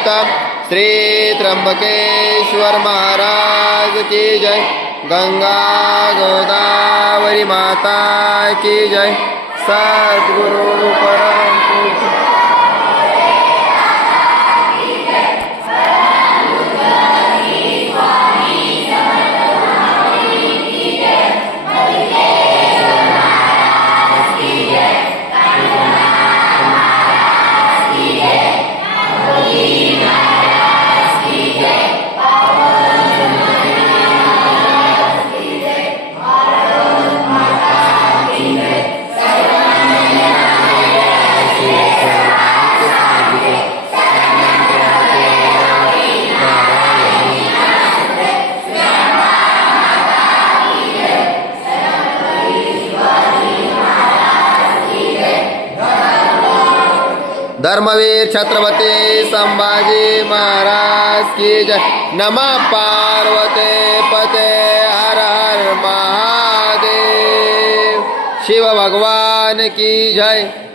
भक्त श्री त्र्यंबकेश्वर महाराज की जय। गंगा गोदावरी माता की जय। सद्गुरु परम पूज्य धर्मवीर छत्रपति संभाजी महाराज की जय। नमः पार्वते पते हर हर महादेव। शिव भगवान की जय।